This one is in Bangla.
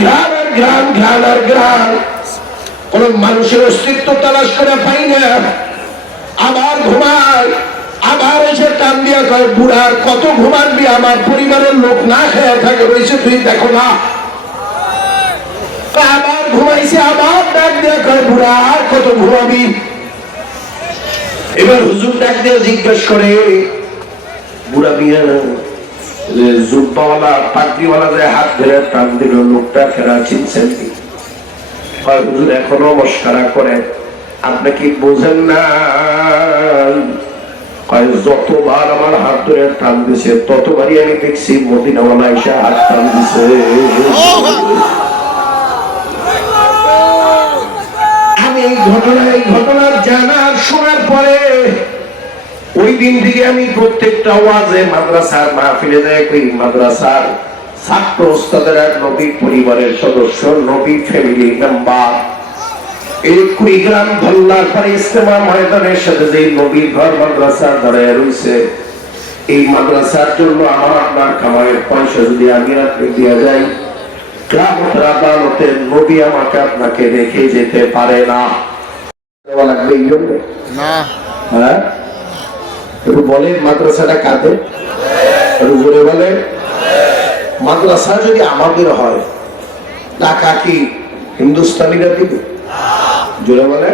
ঘ্রাণ আর ঘ্রাণ, ঘ্রাণ আর ঘ্রাণ, কোন মানুষের অস্তিত্ব তালাশ করে পাই না। আবার ঘুমায়, আবার এসে টান দিয়া কয় বুড়ার কত ঘুমাবি, আমার পরিবারের লোক না খেয়ে থাকে রয়েছে, তুই দেখো না। আবার ঘুমাইছে, আবার ডাক দিয়া কয় বুড়া আর কত ঘুমাবি। এবার হুজুর ডাক দিয়ে জিজ্ঞেস করে, বুড়া মিয়া যে জুব্বাওয়ালা পাগড়িওয়ালা যে হাত ধরে টান দিল, লোকটা ফেরা চিনছেন কি? হুজুর এখনো মস্করা করে, আপনি কি বোঝেন না? যতবার আমার হাত ধরে টান দিছে ততবারই আমি দেখছি মদিনাওয়ালা এসে হাত টান দিছে। আমি এই ঘটনার জানার শোনার পরে ওই দিন থেকে আমি প্রত্যেকটা ওয়াজে মাদ্রাসার মাহফিলে যায়, মাদ্রাসার ছাত্র ওস্তাদের নবী পরিবারের সদস্য, নবী ফ্যামিলি মেম্বার, এই কুড়িগ্রাম ধল্লার পরে ইস্তেমা ময়দানের সাথে যে নবীর ঘর মাদ্রাসা দাঁড়ায় রয়েছে, এই মাদ্রাসার জন্য আমার আপনার কামাইয়ের পয়সা যদি আমি আপনি দিয়ে যাই, কিয়ামতের আদালতে নবী আমাকে আপনাকে রেখে যেতে পারে না। লাগবে এই জন্য না, হ্যাঁ একটু বলে মাদ্রাসাটা কাঁদে, একটু জোরে বলে। মাদ্রাসা যদি আমাদের হয়, টাকা কি হিন্দুস্তানিরা দিবে? জোরে বলে।